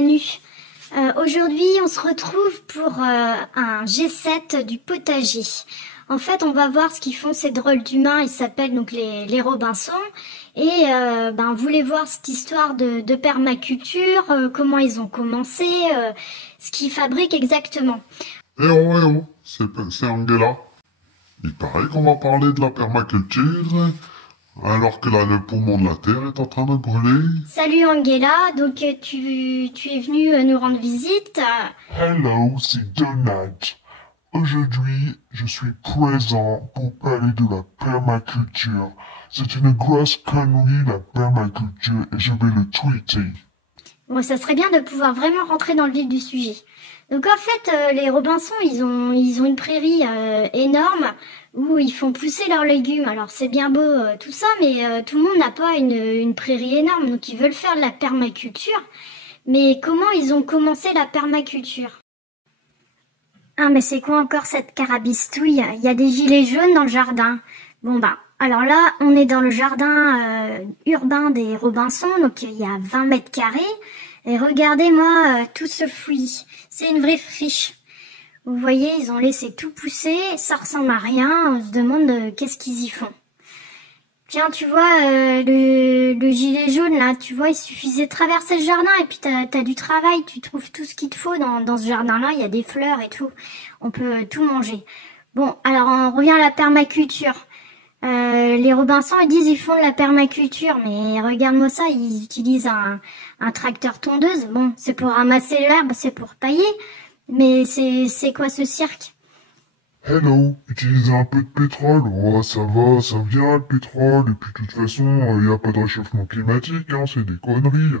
Manu. Aujourd'hui, on se retrouve pour un G7 du potager. En fait, on va voir ce qu'ils font ces drôles d'humains. Ils s'appellent donc les Robinson. Et on voulait voir cette histoire de permaculture, comment ils ont commencé, ce qu'ils fabriquent exactement. Eh oh, c'est Angela. Il paraît qu'on va parler de la permaculture, alors que là, le poumon de la Terre est en train de brûler. Salut Angela, donc tu es venue nous rendre visite. Hello, c'est Donald. Aujourd'hui, je suis présent pour parler de la permaculture. C'est une grosse connerie, la permaculture, et je vais le tweeter. Bon, ça serait bien de pouvoir vraiment rentrer dans le vif du sujet. Donc en fait, les Robinson, ils ont une prairie énorme où ils font pousser leurs légumes. Alors c'est bien beau tout ça, mais tout le monde n'a pas une prairie énorme, donc ils veulent faire de la permaculture. Mais comment ils ont commencé la permaculture? Ah mais c'est quoi encore cette carabistouille? Il y a des gilets jaunes dans le jardin. Bon alors là, on est dans le jardin urbain des Robinson, donc il y a 20 mètres carrés. Et regardez-moi tout ce fouillis. C'est une vraie friche. Vous voyez, ils ont laissé tout pousser, ça ressemble à rien. On se demande qu'est-ce qu'ils y font. Tiens, tu vois, le gilet jaune là, tu vois, il suffisait de traverser le jardin et puis t'as du travail. Tu trouves tout ce qu'il te faut dans ce jardin-là. Il y a des fleurs et tout. On peut tout manger. Bon, alors on revient à la permaculture. Les Robinson, ils disent ils font de la permaculture, mais regarde-moi ça, ils utilisent un tracteur tondeuse. Bon, c'est pour ramasser l'herbe, c'est pour pailler, mais c'est quoi ce cirque? Hello, utilisez un peu de pétrole, oh ça va, ça vient le pétrole, et puis de toute façon, il n'y a pas de réchauffement climatique, hein, c'est des conneries.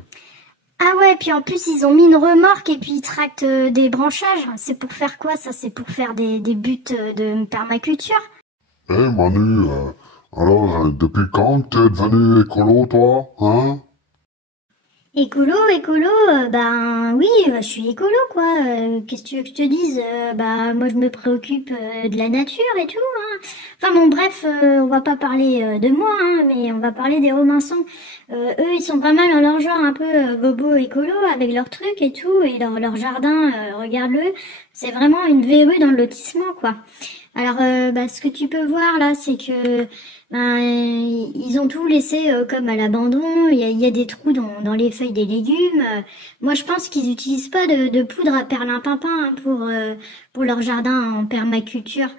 Ah ouais, puis en plus ils ont mis une remorque et puis ils tractent des branchages. C'est pour faire quoi ça? C'est pour faire des buts de permaculture? Eh Manu, alors depuis quand t'es devenu écolo toi, hein? Écolo, oui, je suis écolo quoi. Qu'est-ce que tu veux que je te dise? Moi je me préoccupe de la nature et tout. Hein. Enfin bon, bref, on va pas parler de moi, hein, mais on va parler des Robinson. Eux, ils sont pas mal dans leur genre un peu bobo écolo avec leurs trucs et tout et leur jardin. Regarde-le, c'est vraiment une verrue dans le lotissement quoi. Alors, ce que tu peux voir là, c'est que ils ont tout laissé comme à l'abandon. Il y a des trous dans les feuilles des légumes. Moi, je pense qu'ils n'utilisent pas de poudre à perlimpinpin hein, pour leur jardin en permaculture.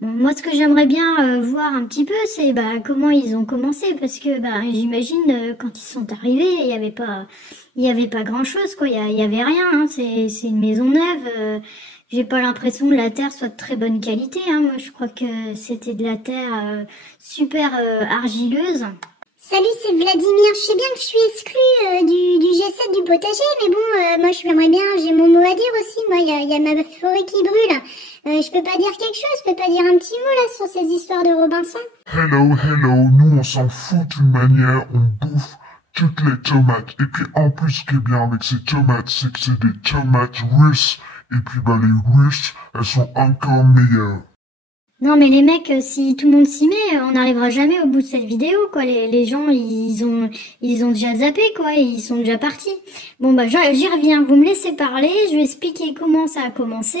Bon, moi, ce que j'aimerais bien voir un petit peu, c'est comment ils ont commencé, parce que j'imagine quand ils sont arrivés, il y avait pas grand-chose quoi. Il y avait rien. Hein. C'est une maison neuve. J'ai pas l'impression que la terre soit de très bonne qualité. Hein. Moi, je crois que c'était de la terre super argileuse. Salut, c'est Vladimir. Je sais bien que je suis exclue du G7 du potager, mais bon, moi j'aimerais bien, j'ai mon mot à dire aussi. Moi, il y a ma forêt qui brûle. Je peux pas dire quelque chose, je peux pas dire un petit mot là sur ces histoires de Robinson. Hello, nous on s'en fout d'une manière, on bouffe toutes les tomates. Et puis en plus, ce qui est bien avec ces tomates, c'est que c'est des tomates russes. Et puis les Russes, elles sont encore meilleures. Non mais les mecs, si tout le monde s'y met, on n'arrivera jamais au bout de cette vidéo quoi. Les gens ils ont déjà zappé quoi, ils sont déjà partis. Bon j'y reviens, vous me laissez parler, je vais expliquer comment ça a commencé.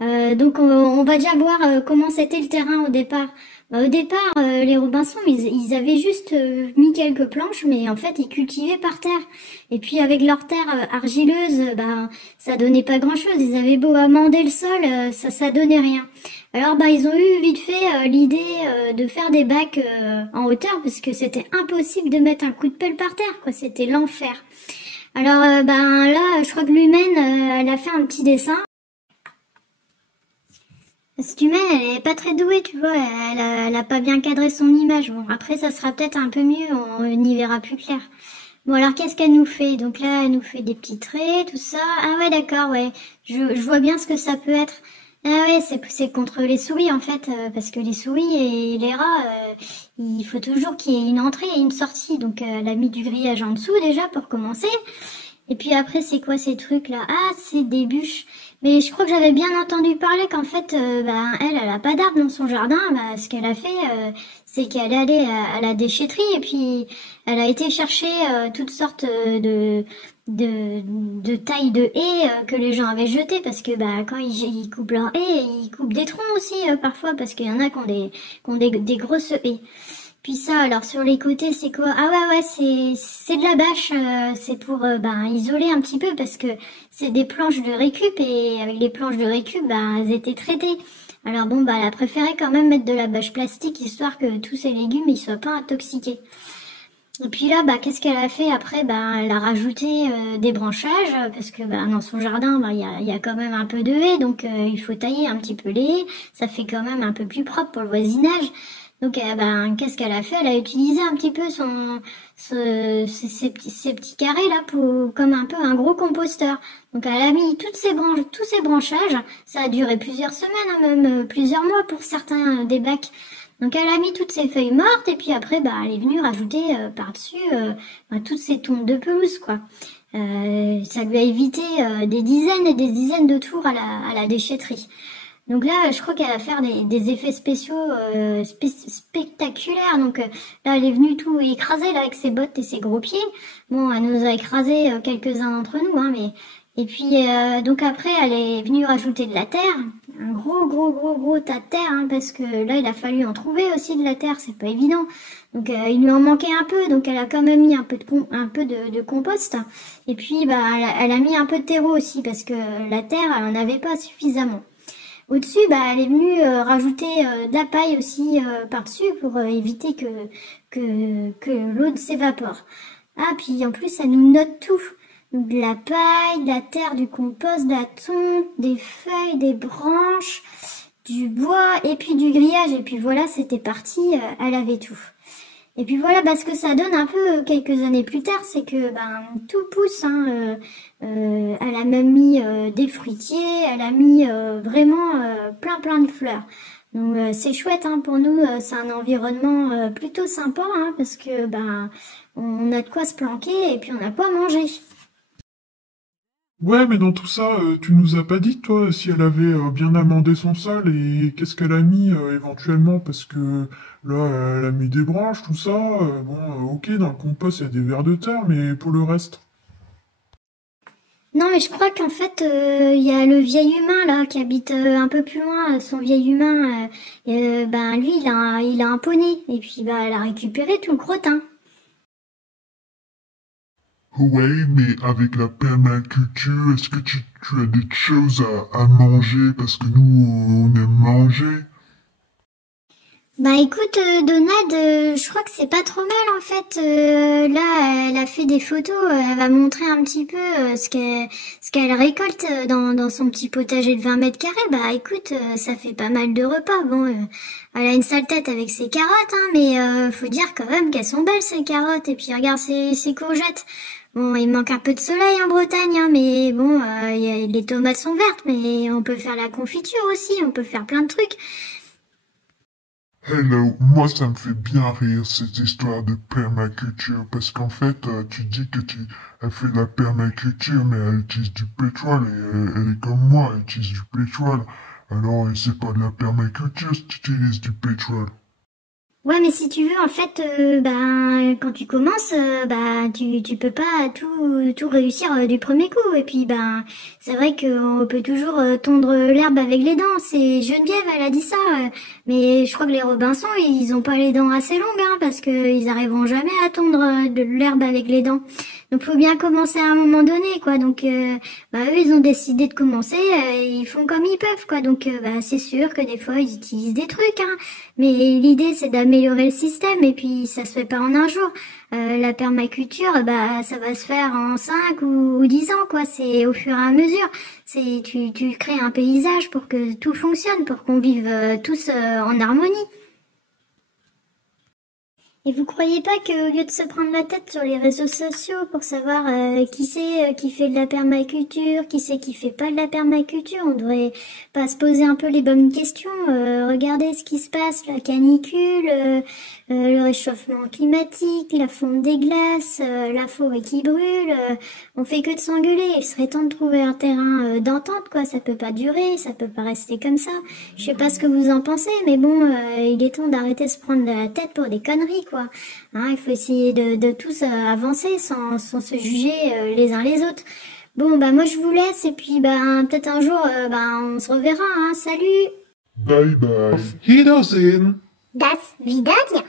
Donc on va déjà voir comment c'était le terrain au départ. Au départ, les Robinson, ils avaient juste mis quelques planches, mais en fait, ils cultivaient par terre. Et puis, avec leur terre argileuse, ça donnait pas grand-chose. Ils avaient beau amender le sol, ça donnait rien. Alors, ils ont eu vite fait l'idée de faire des bacs en hauteur, parce que c'était impossible de mettre un coup de pelle par terre, quoi. C'était l'enfer. Alors, là, je crois que l'humaine, elle a fait un petit dessin. Cette humaine, elle est pas très douée, tu vois, elle a pas bien cadré son image. Bon, après, ça sera peut-être un peu mieux, on y verra plus clair. Bon, alors, qu'est-ce qu'elle nous fait? Donc là, elle nous fait des petits traits, tout ça. Ah ouais, d'accord, ouais. Je vois bien ce que ça peut être. Ah ouais, c'est contre les souris, en fait, parce que les souris et les rats, il faut toujours qu'il y ait une entrée et une sortie. Donc, elle a mis du grillage en dessous, déjà, pour commencer. Et puis après, c'est quoi ces trucs-là? Ah, c'est des bûches. Mais je crois que j'avais bien entendu parler qu'en fait, elle a pas d'arbre dans son jardin. Ce qu'elle a fait, c'est qu'elle est allée à la déchetterie et puis elle a été chercher toutes sortes de de taille de haies que les gens avaient jetées, parce que bah quand ils coupent leurs haies, ils coupent des troncs aussi parfois, parce qu'il y en a qui ont des grosses haies. Puis ça, alors sur les côtés, c'est quoi? Ah ouais, c'est de la bâche, c'est pour isoler un petit peu, parce que c'est des planches de récup, et avec les planches de récup, elles étaient traitées. Alors bon, elle a préféré quand même mettre de la bâche plastique, histoire que tous ces légumes ils soient pas intoxiqués. Et puis là, qu'est-ce qu'elle a fait après? Elle a rajouté des branchages, parce que dans son jardin, il y a quand même un peu de haies, donc il faut tailler un petit peu les haies. Ça fait quand même un peu plus propre pour le voisinage. Donc qu'est-ce qu'elle a fait? Elle a utilisé un petit peu ces petits carrés là comme un peu un gros composteur. Donc elle a mis tous ces branchages. Ça a duré plusieurs semaines, même plusieurs mois pour certains des bacs. Donc elle a mis toutes ces feuilles mortes, et puis après elle est venue rajouter par-dessus toutes ces tombes de pelouse, quoi. Ça lui a évité des dizaines et des dizaines de tours à la déchetterie. Donc là, je crois qu'elle va faire des effets spéciaux spectaculaires. Donc là, elle est venue tout écraser là avec ses bottes et ses gros pieds. Bon, elle nous a écrasé quelques-uns d'entre nous, hein, mais... Et puis, donc après, elle est venue rajouter de la terre. Un gros tas de terre, hein, parce que là, il a fallu en trouver aussi de la terre, c'est pas évident. Donc, il lui en manquait un peu, donc elle a quand même mis un peu de compost. Et puis, elle a mis un peu de terreau aussi, parce que la terre, elle en avait pas suffisamment. Au-dessus, elle est venue rajouter de la paille aussi par-dessus pour éviter que l'eau s'évapore. Ah, puis en plus, elle nous note tout. Donc de la paille, de la terre, du compost, de la tonte, des feuilles, des branches, du bois et puis du grillage. Et puis voilà, c'était parti, elle avait tout. Et puis voilà, ce que ça donne un peu quelques années plus tard, c'est que tout pousse. Hein, elle a même mis des fruitiers, elle a mis vraiment plein de fleurs. Donc c'est chouette, hein, pour nous, c'est un environnement plutôt sympa, hein, parce que on a de quoi se planquer et puis on a quoi manger. Ouais, mais dans tout ça, tu nous as pas dit, toi, si elle avait bien amendé son sol et qu'est-ce qu'elle a mis éventuellement, parce que là, elle a mis des branches, tout ça. Ok, dans le compost, il y a des vers de terre, mais pour le reste. Non, mais je crois qu'en fait, il y a le vieil humain là qui habite un peu plus loin. Son vieil humain, lui, il a un poney, et puis elle a récupéré tout le crottin. Ouais, mais avec la permaculture, est-ce que tu as des choses à manger? Parce que nous, on aime manger. Écoute, Donald, je crois que c'est pas trop mal en fait. Là, elle a fait des photos, elle va montrer un petit peu ce qu'elle récolte dans son petit potager de 20 mètres carrés. Écoute, ça fait pas mal de repas. Bon, elle a une sale tête avec ses carottes, hein, mais faut dire quand même qu'elles sont belles ces carottes. Et puis regarde ses courgettes. Bon, il manque un peu de soleil en Bretagne, hein, mais bon, les tomates sont vertes, mais on peut faire la confiture aussi, on peut faire plein de trucs. Hello, moi ça me fait bien rire cette histoire de permaculture, parce qu'en fait, tu dis que elle fait de la permaculture, mais elle utilise du pétrole, et elle est comme moi, elle utilise du pétrole. Alors, c'est pas de la permaculture si tu utilises du pétrole. Ouais, mais si tu veux, en fait, quand tu commences, tu peux pas tout réussir du premier coup. Et puis, c'est vrai qu'on peut toujours tondre l'herbe avec les dents. C'est Geneviève, elle a dit ça. Mais je crois que les Robinson, ils ont pas les dents assez longues, hein, parce que ils arriveront jamais à tondre de l'herbe avec les dents. Donc, faut bien commencer à un moment donné, quoi. Donc, eux, ils ont décidé de commencer. Ils font comme ils peuvent, quoi. Donc, c'est sûr que des fois, ils utilisent des trucs, hein. Mais l'idée, c'est d'améliorer le système, et puis ça se fait pas en un jour. La permaculture, ça va se faire en 5 ou 10 ans, quoi. C'est au fur et à mesure. C'est tu crées un paysage pour que tout fonctionne, pour qu'on vive tous en harmonie. Et vous croyez pas qu'au lieu de se prendre la tête sur les réseaux sociaux pour savoir qui c'est qui fait de la permaculture, qui c'est qui fait pas de la permaculture, on devrait pas se poser un peu les bonnes questions, regarder ce qui se passe, la canicule, le réchauffement climatique, la fonte des glaces, la forêt qui brûle, on fait que de s'engueuler. Il serait temps de trouver un terrain d'entente, quoi. Ça peut pas durer, ça peut pas rester comme ça. Je sais pas ce que vous en pensez, mais bon, il est temps d'arrêter de se prendre la tête pour des conneries, quoi. quoi. Hein, il faut essayer de tous avancer sans se juger les uns les autres. Bon, bah moi je vous laisse et puis bah peut-être un jour on se reverra, hein. Salut! Bye bye. Auf Wiedersehen. Das Wiedersehen.